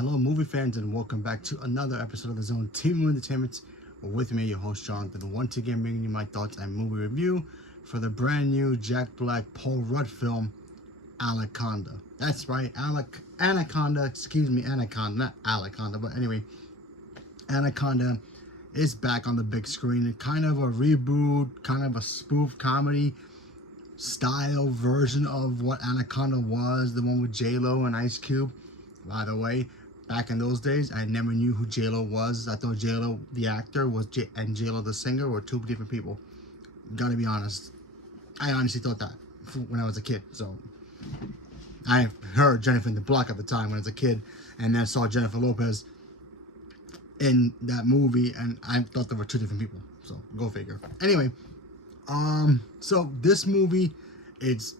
Hello, movie fans, and welcome back to another episode of the Zone TV Entertainment. With me, your host Jonathan, once again bringing you my thoughts and movie review for the brand new Jack Black Paul Rudd film, Anaconda. That's right, Anaconda. Excuse me, Anaconda, not Anaconda, but anyway, Anaconda is back on the big screen. Kind of a reboot, kind of a spoof comedy style version of what Anaconda was, the one with J-Lo and Ice Cube. By the way, back in those days, I never knew who J-Lo was. I thought J-Lo, the actor, and J-Lo, the singer, were two different people. Gotta be honest. I honestly thought that when I was a kid. So, I heard Jennifer in the Block at the time when I was a kid, and then saw Jennifer Lopez in that movie, and I thought they were two different people. So, go figure. Anyway, so this movie, it's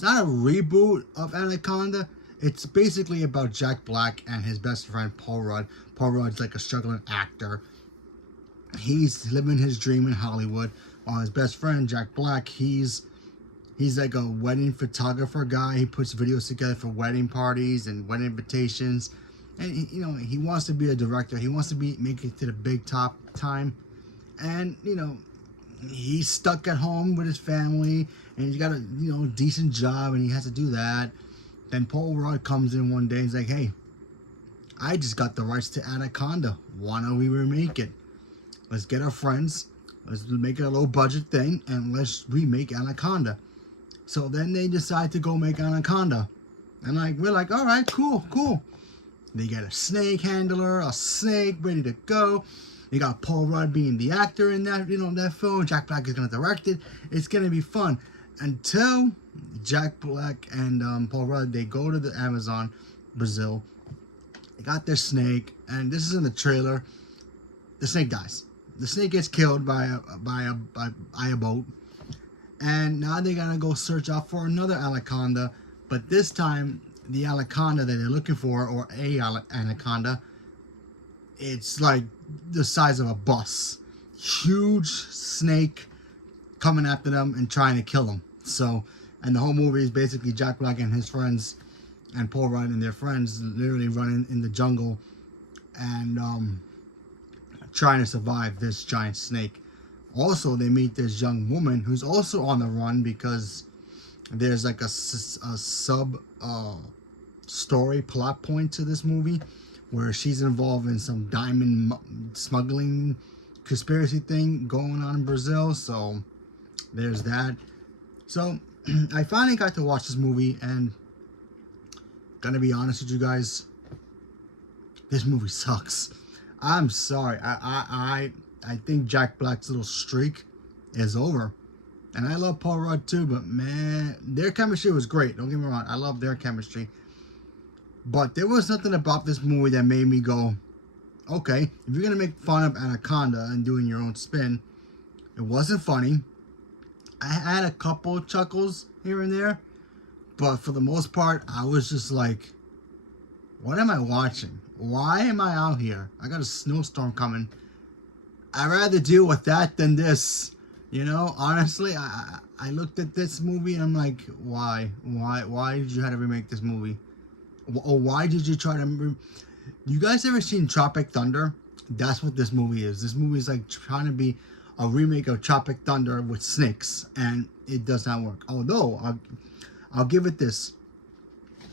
not a reboot of Anaconda. It's basically about Jack Black and his best friend Paul Rudd. Paul Rudd's like a struggling actor. He's living his dream in Hollywood. While his best friend Jack Black, he's like a wedding photographer guy. He puts videos together for wedding parties and wedding invitations. And he wants to be a director. He wants to make it to the big top time. And he's stuck at home with his family, and he's got a decent job, and he has to do that. Then Paul Rudd comes in one day and he's like, "Hey, I just got the rights to Anaconda. Why don't we remake it? Let's get our friends, let's make it a low budget thing, and let's remake Anaconda." So then they decide to go make Anaconda, and we're like, all right, cool. They get a snake handler, a snake ready to go. You got Paul Rudd being the actor in that, that film. Jack Black is gonna direct it. It's gonna be fun until Jack Black and Paul Rudd, they go to the Amazon, Brazil. They got their snake, and this is in the trailer. The snake dies. The snake gets killed by a boat, and now they gotta go search out for another anaconda. But this time, the anaconda that they're looking for, or anaconda, it's like the size of a bus. Huge snake coming after them and trying to kill them. So, and the whole movie is basically Jack Black and his friends, and Paul Rudd and their friends, literally running in the jungle and trying to survive this giant snake. Also, they meet this young woman who's also on the run because there's like a sub story plot point to this movie where she's involved in some diamond smuggling conspiracy thing going on in Brazil. So there's that. So I finally got to watch this movie, and gonna be honest with you guys, this movie sucks. I'm sorry. I think Jack Black's little streak is over. And I love Paul Rudd too, but man, their chemistry was great. Don't get me wrong. I love their chemistry. But there was nothing about this movie that made me go, okay, if you're going to make fun of Anaconda and doing your own spin, it wasn't funny. I had a couple chuckles here and there, but for the most part, I was just like, what am I watching? Why am I out here? I got a snowstorm coming. I'd rather deal with that than this. Honestly, I looked at this movie and I'm like, why? Why did you have to remake this movie? Or why did you try to... You guys ever seen Tropic Thunder? That's what this movie is. This movie is like trying to be a remake of Tropic Thunder with snakes, and it does not work. Although, I'll give it this.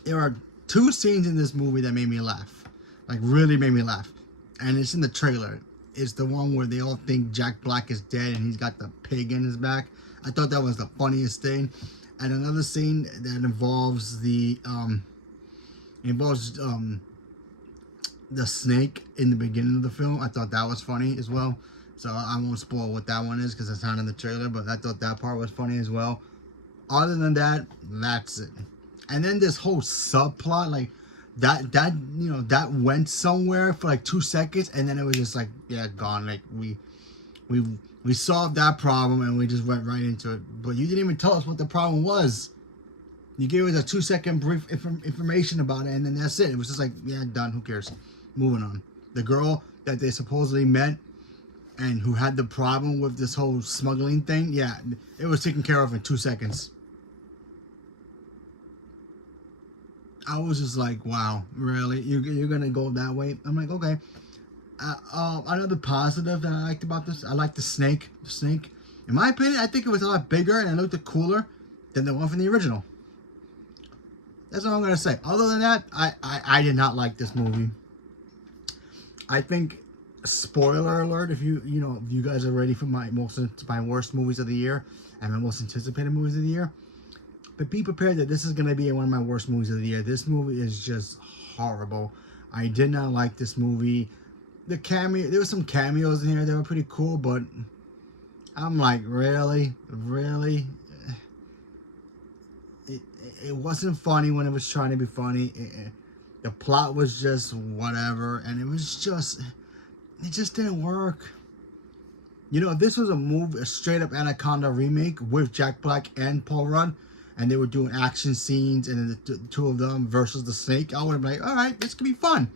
There are two scenes in this movie that made me laugh. Like, really made me laugh. And it's in the trailer. It's the one where they all think Jack Black is dead and he's got the pig in his back. I thought that was the funniest thing. And another scene that involves the snake in the beginning of the film. I thought that was funny as well. So I won't spoil what that one is because it's not in the trailer, but I thought that part was funny as well. Other than that, that's it. And then this whole subplot, like that went somewhere for like 2 seconds, and then it was just like, yeah, gone. Like we solved that problem and we just went right into it. But you didn't even tell us what the problem was. You gave us a 2-second brief information about it, and then that's it. It was just like, yeah, done. Who cares? Moving on. The girl that they supposedly met and who had the problem with this whole smuggling thing, yeah, it was taken care of in 2 seconds. I was just like, wow, really? You're gonna go that way? I'm like, okay. Another positive that I liked about this, I liked the snake. The snake, in my opinion, I think it was a lot bigger and it looked cooler than the one from the original. That's all I'm gonna say. Other than that, I did not like this movie. I think, spoiler alert, if if you guys are ready for my worst movies of the year and my most anticipated movies of the year, but be prepared that this is gonna be one of my worst movies of the year. This movie is just horrible. I did not like this movie. There were some cameos in here that were pretty cool, but I'm like, really, really. It wasn't funny when it was trying to be funny. The plot was just whatever, and it just didn't work. If this was a straight up Anaconda remake with Jack Black and Paul Rudd, and they were doing action scenes, and then the two of them versus the snake, I would have been like, all right, this could be fun.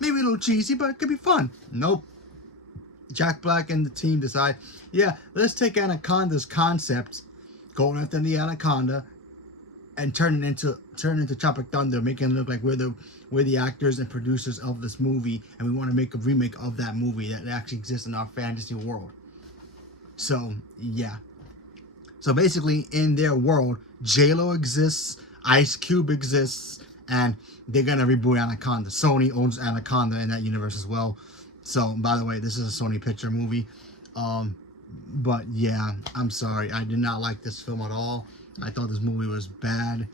Maybe a little cheesy, but it could be fun. Nope. Jack Black and the team decide, yeah, let's take Anaconda's concept, going after the Anaconda, and turn it into Tropic Thunder, making it look like we're the actors and producers of this movie, and we want to make a remake of that movie that actually exists in our fantasy world. So yeah. So basically, in their world, J-Lo exists, Ice Cube exists, and they're gonna reboot Anaconda. Sony owns Anaconda in that universe as well. So, by the way, this is a Sony Picture movie. But yeah, I'm sorry, I did not like this film at all. I thought this movie was bad,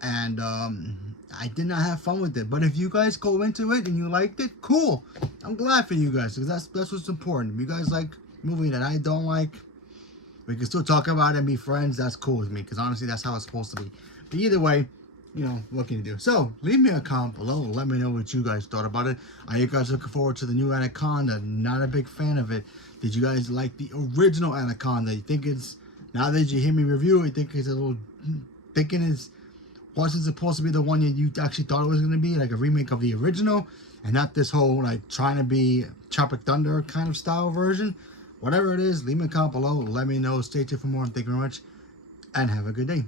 and I did not have fun with it. But if you guys go into it and you liked it, cool. I'm glad for you guys, because that's what's important. If you guys like a movie that I don't like, we can still talk about it and be friends. That's cool with me, because honestly, that's how it's supposed to be. But either way, what can you do? So, leave me a comment below. Let me know what you guys thought about it. Are you guys looking forward to the new Anaconda? Not a big fan of it. Did you guys like the original Anaconda? You think it's, now that you hear me review, you think it's a little, thinking it wasn't supposed to be the one that you actually thought it was going to be, like a remake of the original, and not this whole, like, trying to be Tropic Thunder kind of style version? Whatever it is, leave me a comment below. Let me know. Stay tuned for more. Thank you very much, and have a good day.